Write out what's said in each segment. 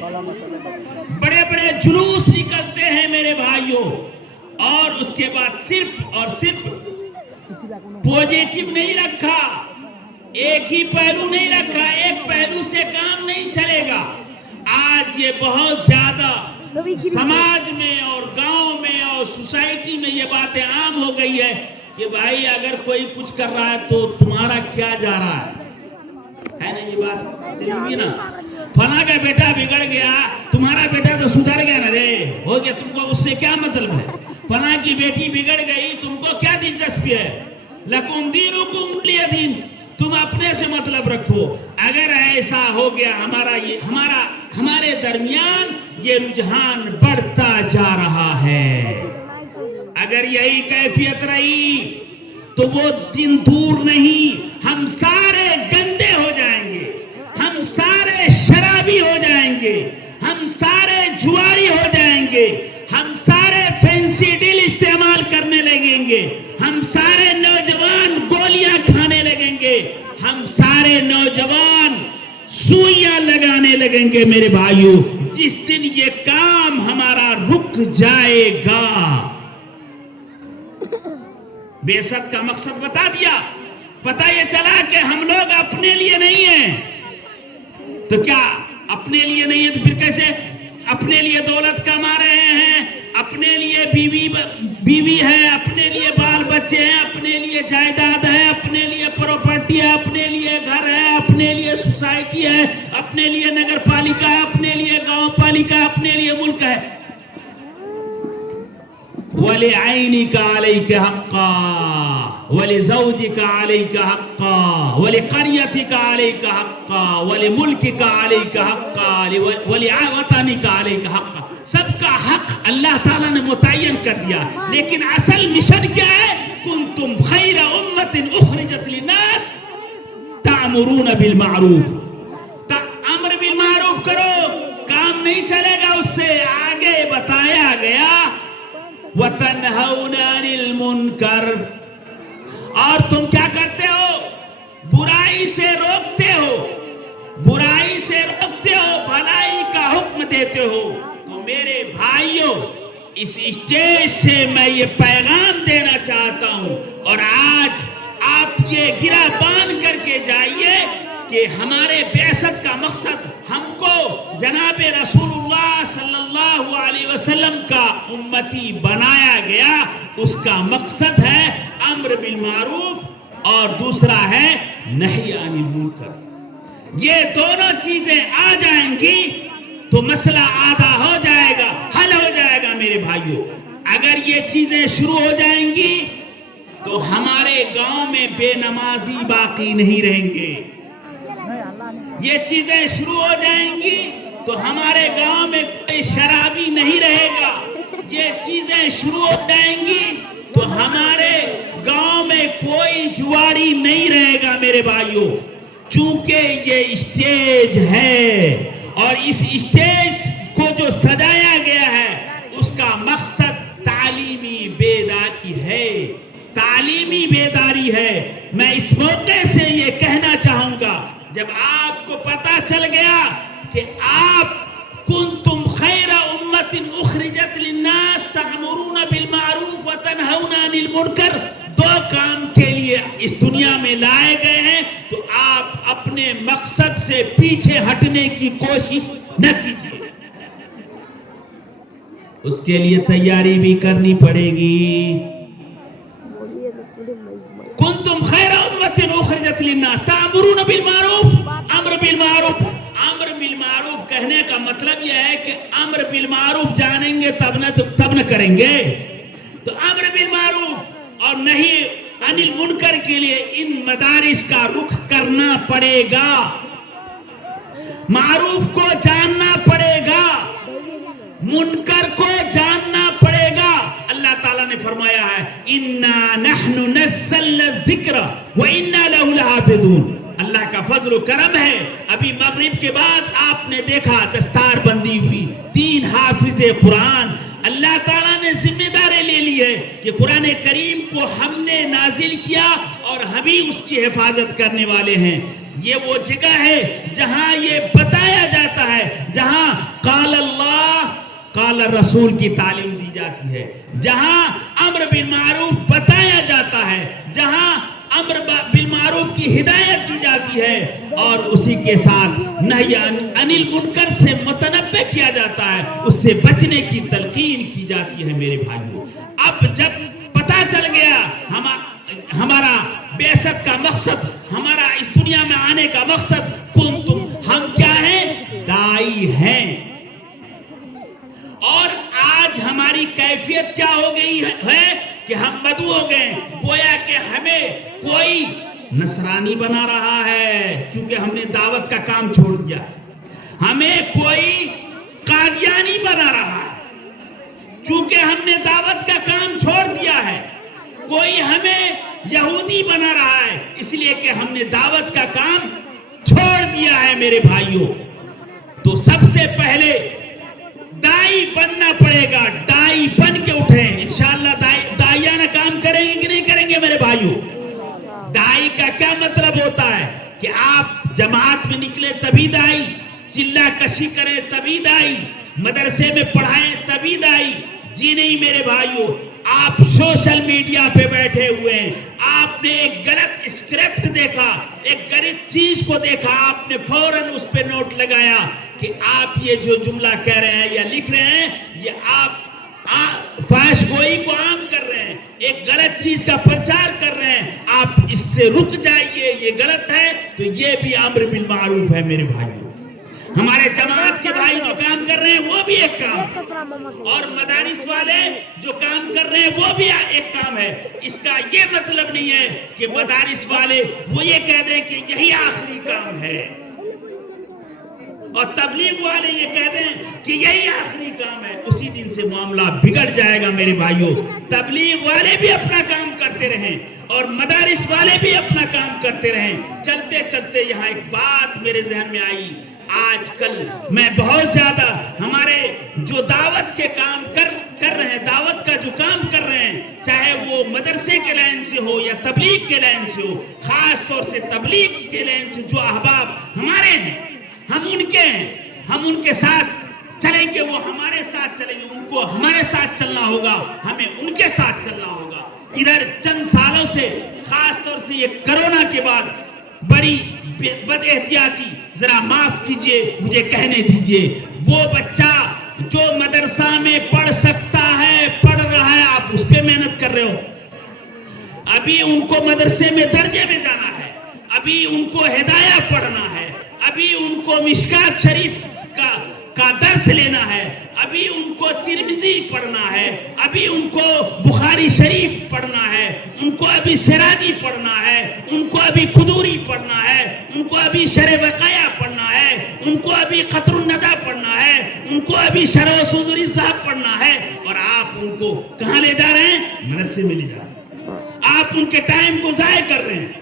بڑے بڑے جلوس نکلتے ہیں میرے بھائیوں، اور اس کے بعد صرف اور صرف پوزیٹو نہیں رکھا، ایک ہی پہلو نہیں رکھا، ایک پہلو سے کام نہیں چلے گا۔ آج یہ بہت زیادہ سماج میں اور گاؤں میں اور سوسائٹی میں یہ باتیں عام ہو گئی ہے کہ بھائی اگر کوئی کچھ کر رہا ہے تو تمہارا کیا جا رہا ہے نا؟ یہ بات دیکھیں گی نا، فلاں کا بیٹا بگڑ گیا، تمہارا بیٹا تو سدھر گیا نا رے، ہو گیا، تم کو اس سے کیا مطلب ہے؟ فلاں کی بیٹی بگڑ گئی، تم کو کیا دلچسپی ہے؟ لکم دینکم ولی دین، تم اپنے سے مطلب رکھو۔ اگر ایسا ہو گیا ہمارے درمیان یہ رجحان بڑھتا جا رہا ہے۔ اگر یہی کیفیت رہی تو وہ دن دور نہیں، ہم سارے گندے ہو جائیں گے، ہم سارے شرابی ہو جائیں گے، ہم سارے جواری ہو جائیں گے، ہم سارے فینسی ڈیل استعمال کرنے لگیں گے، ہم سارے نوجوان گولیاں کھانے لگیں گے، ہم سارے نوجوان سوئیاں لگانے لگیں گے میرے بھائیوں۔ جس دن یہ کام ہمارا رک جائے گا، بعثت کا مقصد بتا دیا، پتہ یہ چلا کہ ہم لوگ اپنے لیے نہیں ہیں، تو کیا اپنے لیے نہیں ہے تو پھر کیسے؟ اپنے لیے دولت کما رہے ہیں، اپنے لیے بیوی ہے، اپنے لیے بال بچے ہیں، اپنے لیے جائیداد ہے، اپنے لیے پراپرٹی ہے، اپنے لیے گھر ہے، اپنے لیے سوسائٹی ہے، اپنے لیے نگر پالیکا ہے، اپنے لیے گاؤں پالیکا ہے، اپنے لیے ملک ہے۔ وَلِعَيْنِكَ عَلَيْكَ حَقًّا وَلِزَوْجِكَ عَلَيْكَ حَقًّا وَلِقَرْيَتِكَ عَلَيْكَ حَقًّا وَلِمُلْكِكَ عَلَيْكَ حَقًّا وَلِوَطَنِكَ عَلَيْكَ حَقًّا۔ سب کا حق اللہ تعالیٰ نے متعین کر دیا، لیکن اصل مشن کیا ہے؟ كُنْتُمْ خَيْرَ أُمَّةٍ أُخْرِجَتْ لِلنَّاسِ تَأْمُرُونَ بِالْمَعْرُوفِ، امر بالمعروف کرو، کام نہیں چلے گا اس سے۔ آگے بتایا گیا وَتَنْهَوْنَ عَنِ الْمُنْكَرِ، اور تم کیا کرتے ہو؟ برائی سے روکتے ہو، برائی سے روکتے ہو، بھلائی کا حکم دیتے ہو۔ تو میرے بھائیوں، اس اسٹیج سے میں یہ پیغام دینا چاہتا ہوں، اور آج آپ یہ گرہ باندھ کر کے جائیے کہ ہمارے بعثت کا مقصد ہم کو جناب رسول اللہ صلی اللہ علیہ وسلم کا امتی بنایا گیا، اس کا مقصد ہے امر بالمعروف اور دوسرا ہے نہی عن المنکر۔ یہ دونوں چیزیں آ جائیں گی تو مسئلہ آدھا ہو جائے گا، حل ہو جائے گا میرے بھائیوں۔ اگر یہ چیزیں شروع ہو جائیں گی تو ہمارے گاؤں میں بے نمازی باقی نہیں رہیں گے، یہ چیزیں شروع ہو جائیں گی تو ہمارے گاؤں میں کوئی شرابی نہیں رہے گا، یہ چیزیں شروع ہو جائیں گی تو ہمارے گاؤں میں کوئی جواری نہیں رہے گا میرے بھائیوں۔ چونکہ یہ اسٹیج ہے اور اس اسٹیج کو جو سجایا گیا ہے اس کا مقصد تعلیمی بیداری ہے، تعلیمی بیداری ہے۔ میں اس موقع سے یہ کہنا چاہوں گا، جب آپ کو پتا چل گیا کہ آپ کنتم خیر امت اخرجت للناس تأمرون بالمعروف وتنہون عن المنکر، دو کام کے لیے اس دنیا میں لائے گئے ہیں، تو آپ اپنے مقصد سے پیچھے ہٹنے کی کوشش نہ کیجیے، اس کے لیے تیاری بھی کرنی پڑے گی۔ کنتم خیر امت اخرجت للناس تأمرون بالمعروف، امر بالمعروف۔ امر بالمعروف کہنے کا مطلب یہ ہے کہ امر بالمعروف جانیں گے تب نہ کریں گے، تو امر بالمعروف اور نہی عن المنکر کے لیے ان مدارس کا رخ کرنا پڑے گا، معروف کو جاننا پڑے گا، منکر کو جاننا پڑے گا۔ اللہ تعالیٰ نے فرمایا ہے اِنَّا نَحْنُ نَزَّلْنَا الذِّكْرَ وَإِنَّا لَهُ لَحَافِظُونَ۔ اللہ کا فضل و کرم ہے، ابھی مغرب کے بعد آپ نے دیکھا دستار بندی ہوئی، 3 حافظ قرآن۔ اللہ تعالیٰ نے ذمہ داری لے لی ہے کہ قرآن کریم کو ہم نے نازل کیا اور ہم ہی اس کی حفاظت کرنے والے ہیں۔ یہ وہ جگہ ہے جہاں یہ بتایا جاتا ہے جہاں قال اللہ قال رسول کی تعلیم دی جاتی ہے، جہاں امر بالمعروف بتایا جاتا ہے، جہاں امر بالمعروف کی ہدایت دی جاتی ہے، اور اسی کے ساتھ نہی عن المنکر سے متنبہ کیا جاتا ہے، اس سے بچنے کی تلقین کی جاتی ہے میرے بھائیوں۔ اب جب پتہ چل گیا ہمارا بعثت کا مقصد، ہمارا اس دنیا میں آنے کا مقصد، کنتم ہم کیا ہیں؟ دائی ہیں۔ اور آج ہماری کیفیت کیا ہو گئی ہے کہ ہم مدعو ہو گئے، گویا کہ ہمیں کوئی نصرانی بنا رہا ہے کیونکہ ہم نے دعوت کا کام چھوڑ دیا، ہمیں کوئی قادیانی بنا رہا ہے چونکہ ہم نے دعوت کا کام چھوڑ دیا ہے، کوئی ہمیں یہودی بنا رہا ہے اس لیے کہ ہم نے دعوت کا کام چھوڑ دیا ہے میرے بھائیوں۔ تو سب سے پہلے دائی بننا پڑے گا، دائی بن کے اٹھیں انشاءاللہ۔ دائیانہ کام کریں گے کہ نہیں کریں گے میرے بھائیوں؟ دائی کا کیا مطلب ہوتا ہے کہ آپ جماعت میں نکلے تبھی دائی، چلا کشی کریں تبھی دائی، مدرسے میں پڑھائیں تبھی دائی۔ جی نہیں میرے بھائیوں، آپ سوشل میڈیا پہ بیٹھے ہوئے ہیں، آپ نے ایک غلط اسکرپٹ دیکھا، ایک غلط چیز کو دیکھا، آپ نے فوراً اس پہ نوٹ لگایا کہ آپ یہ جو جملہ کہہ رہے ہیں یا لکھ رہے ہیں یہ آپ فحش گوئی کو عام کر رہے ہیں، ایک غلط چیز کا پرچار کر رہے ہیں، آپ اس سے رک جائیے، یہ غلط ہے۔ تو یہ بھی امر بالمعروف ہے میرے بھائیوں۔ ہمارے جماعت کے بھائی جو کام کر رہے ہیں وہ بھی ایک کام ہے، اور مدارس والے جو کام کر رہے ہیں وہ بھی ایک کام ہے۔ اس کا یہ مطلب نہیں ہے کہ مدارس والے وہ یہ کہہ دیں کہ یہی آخری کام ہے، اور تبلیغ والے یہ کہہ دیں کہ یہی آخری کام ہے، اسی دن سے معاملہ بگڑ جائے گا میرے بھائیوں۔ تبلیغ والے بھی اپنا کام کرتے رہیں اور مدارس والے بھی اپنا کام کرتے رہیں۔ چلتے چلتے یہاں ایک بات میرے ذہن میں آئی، آج کل میں بہت زیادہ ہمارے جو دعوت کے کام کر رہے ہیں، دعوت کا جو کام کر رہے ہیں، چاہے وہ مدرسے کے لائن سے ہو یا تبلیغ کے لائن سے ہو، خاص طور سے تبلیغ کے لائن سے جو احباب ہمارے ہیں، ہم ان کے ہیں، ہم ان کے ساتھ چلیں گے، وہ ہمارے ساتھ چلیں گے، ان کو ہمارے ساتھ چلنا ہوگا، ہمیں ان کے ساتھ چلنا ہوگا۔ ادھر چند سالوں سے خاص طور سے یہ کرونا کے بعد بڑی بد احتیاطی، ذرا معاف کیجئے مجھے کہنے دیجئے، وہ بچہ جو مدرسہ میں پڑھ سکتا ہے پڑھ رہا ہے، آپ اس پہ محنت کر رہے ہو، ابھی ان کو مدرسے میں درجے میں جانا ہے، ابھی ان کو ہدایہ پڑھنا ہے، ابھی ان کو مشکات شریف کا درس لینا ہے، ابھی ان کو ترمذی پڑھنا ہے، ابھی ان کو بخاری شریف پڑھنا ہے، ان کو ابھی سراجی پڑھنا ہے، ان کو ابھی قدوری پڑھنا ہے، ان کو ابھی شرح وقایہ پڑھنا ہے، ان کو ابھی قطر الندى پڑھنا ہے، ان کو ابھی شرح صدور الذهب پڑھنا ہے، اور آپ ان کو کہاں لے جا رہے ہیں؟ مدرسے میں لے جا رہے ہیں، آپ ان کے ٹائم کو ضائع کر رہے ہیں۔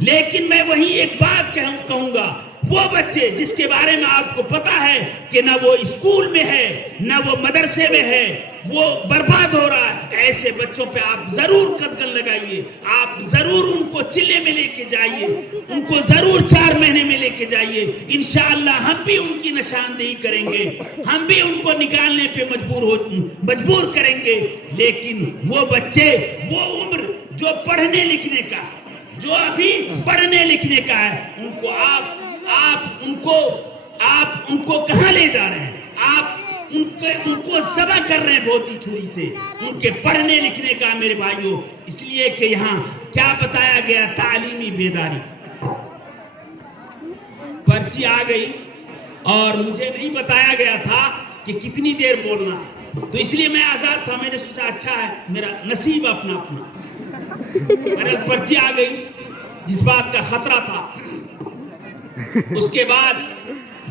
لیکن میں وہی ایک بات کہوں گا، وہ بچے جس کے بارے میں آپ کو پتا ہے کہ نہ وہ اسکول میں ہے نہ وہ مدرسے میں ہے، وہ برباد ہو رہا ہے، ایسے بچوں پہ آپ ضرور قدغن لگائیے، آپ ضرور ان کو چلے میں لے کے جائیے، ان کو ضرور 4 مہینے میں لے کے جائیے، انشاءاللہ ہم بھی ان کی نشاندہی کریں گے، ہم بھی ان کو نکالنے پہ مجبور کریں گے۔ لیکن وہ بچے، وہ عمر جو پڑھنے لکھنے کا، جو ابھی پڑھنے لکھنے کا ہے، ان کو آپ ان کو کہاں لے جا رہے ہیں؟ آپ ان کو ذبح کر رہے ہیں بہتی چھری سے، ان کے پڑھنے لکھنے کا میرے بھائیوں۔ اس لیے کہ یہاں کیا بتایا گیا؟ تعلیمی بیداری، پرچی آ گئی اور مجھے نہیں بتایا گیا تھا کہ کتنی دیر بولنا ہے، تو اس لیے میں آزاد تھا، میں نے سوچا اچھا ہے، میرا نصیب اپنا میرا پرچی آ گئی، جس بات کا خطرہ تھا۔ اس کے بعد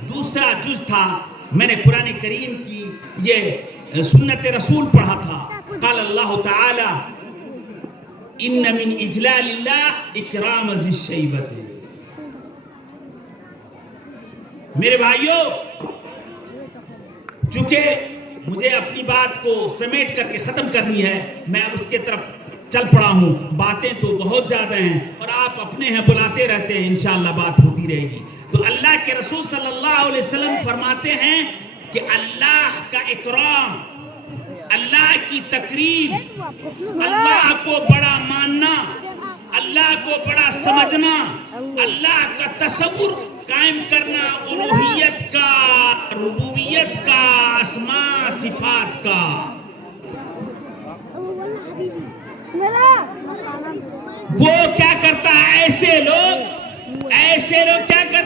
دوسرا جز تھا، میں نے قرآن کریم کی یہ سنت رسول پڑھا تھا، قال اللہ تعالی ان من اجلال اللہ اکرام ذی الشیبۃ۔ میرے بھائیوں، چونکہ مجھے اپنی بات کو سمیٹ کر کے ختم کرنی ہے، میں اس کے طرف چل پڑا ہوں، باتیں تو بہت زیادہ ہیں اور آپ اپنے ہیں بلاتے رہتے ہیں، انشاءاللہ بات ہوتی رہے گی۔ تو اللہ کے رسول صلی اللہ علیہ وسلم فرماتے ہیں کہ اللہ کا اکرام، اللہ کی تقریب، اللہ کو بڑا ماننا، اللہ کو بڑا سمجھنا، اللہ کا تصور قائم کرنا، الوہیت کا، ربوبیت کا، اسماء صفات کا. وہ کیا کرتا ہے؟ ایسے لوگ